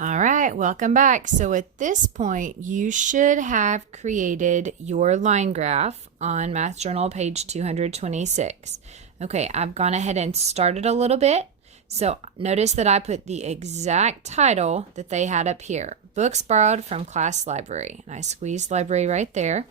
All right, welcome back. So at this point, you should have created your line graph on Math Journal page 226. Okay, I've gone ahead and started a little bit. So notice that I put the exact title that they had up here, Books Borrowed from Class Library. And I squeezed library right there.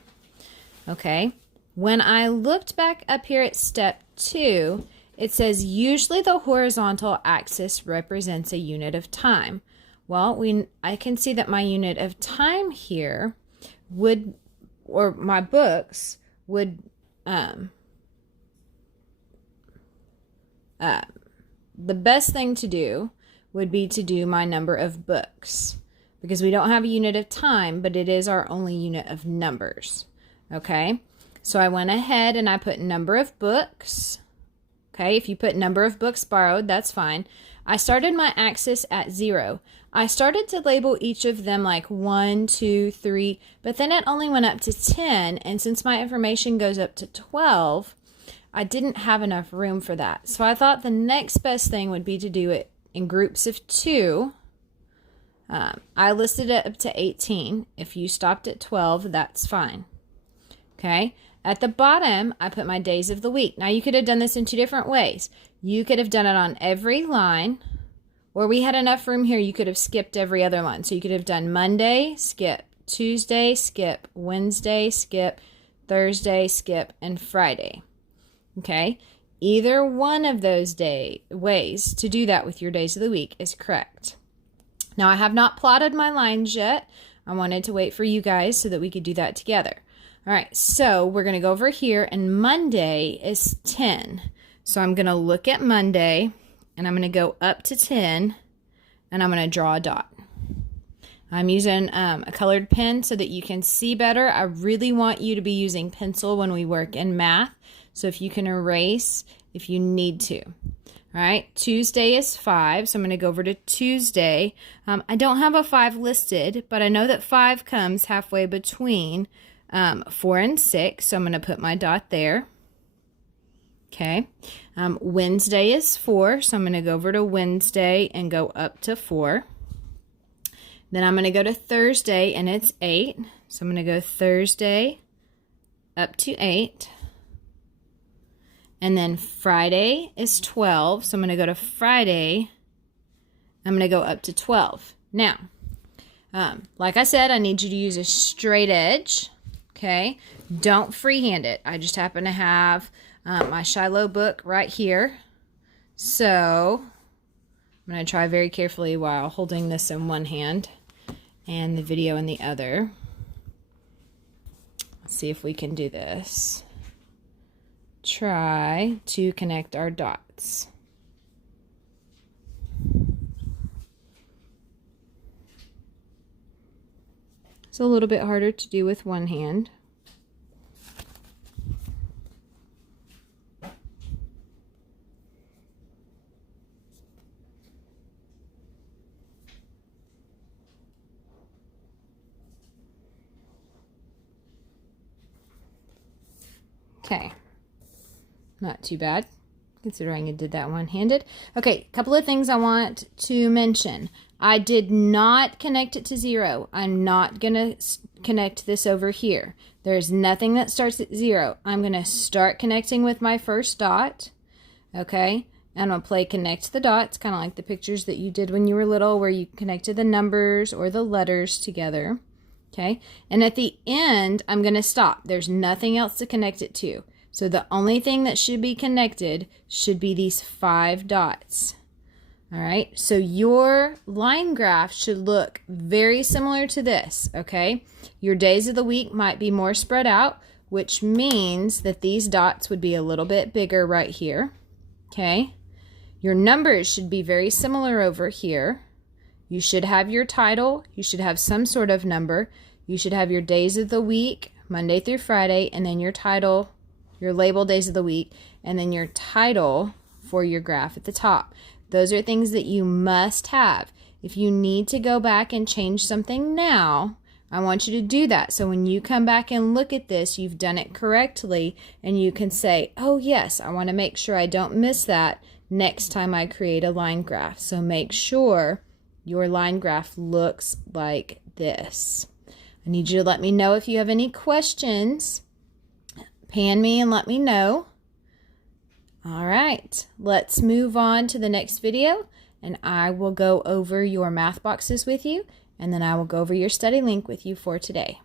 Okay, when I looked back up here at step 2, it says usually the horizontal axis represents a unit of time. Well, I can see that my unit of time here would, or my books would, the best thing to do would be to do my number of books, because we don't have a unit of time, but it is our only unit of numbers. Okay, so I went ahead and I put number of books. Okay, if you put number of books borrowed, that's fine. I started my axis at 0. I started to label each of them like 1, 2, 3, but then it only went up to 10, and since my information goes up to 12, I didn't have enough room for that. So I thought the next best thing would be to do it in groups of 2. I listed it up to 18. If you stopped at 12, that's fine. Okay, at the bottom, I put my days of the week. Now, you could have done this in 2 different ways. You could have done it on every line, or we had enough room here, you could have skipped every other line. So you could have done Monday, skip, Tuesday, skip, Wednesday, skip, Thursday, skip, and Friday. Okay, either one of those ways to do that with your days of the week is correct. Now, I have not plotted my lines yet. I wanted to wait for you guys so that we could do that together. All right, so we're going to go over here, and Monday is 10. So I'm going to look at Monday, and I'm going to go up to 10, and I'm going to draw a dot. I'm using a colored pen so that you can see better. I really want you to be using pencil when we work in math, so if you can erase if you need to. All right, Tuesday is 5, so I'm going to go over to Tuesday. I don't have a 5 listed, but I know that 5 comes halfway between 4 and 6, so I'm going to put my dot there. Okay, Wednesday is 4, so I'm going to go over to Wednesday and go up to 4. Then I'm going to go to Thursday, and it's 8, so I'm going to go Thursday up to 8. And then Friday is 12, so I'm going to go to Friday. I'm going to go up to 12. Now, like I said, I need you to use a straight edge. Okay, don't freehand it. I just happen to have my Shiloh book right here. So I'm going to try very carefully while holding this in one hand and the video in the other. Let's see if we can do this. Try to connect our dots. It's a little bit harder to do with one hand. Okay, not too bad, considering I did that one-handed. Okay, a couple of things I want to mention. I did not connect it to 0. I'm not going to connect this over here. There's nothing that starts at 0. I'm going to start connecting with my first dot, okay? And I'll play connect the dots, kind of like the pictures that you did when you were little where you connected the numbers or the letters together. Okay, and at the end, I'm going to stop. There's nothing else to connect it to. So the only thing that should be connected should be these 5 dots. All right, so your line graph should look very similar to this, okay? Your days of the week might be more spread out, which means that these dots would be a little bit bigger right here, okay? Your numbers should be very similar over here. You should have your title. You should have some sort of number. You should have your days of the week, Monday through Friday, and then your title, your label days of the week, and then your title for your graph at the top. Those are things that you must have. If you need to go back and change something now, I want you to do that. So when you come back and look at this, you've done it correctly, and you can say, oh yes, I want to make sure I don't miss that next time I create a line graph. So make sure your line graph looks like this. I need you to let me know if you have any questions. Pan me and let me know. All right, let's move on to the next video, and I will go over your math boxes with you, and then I will go over your study link with you for today.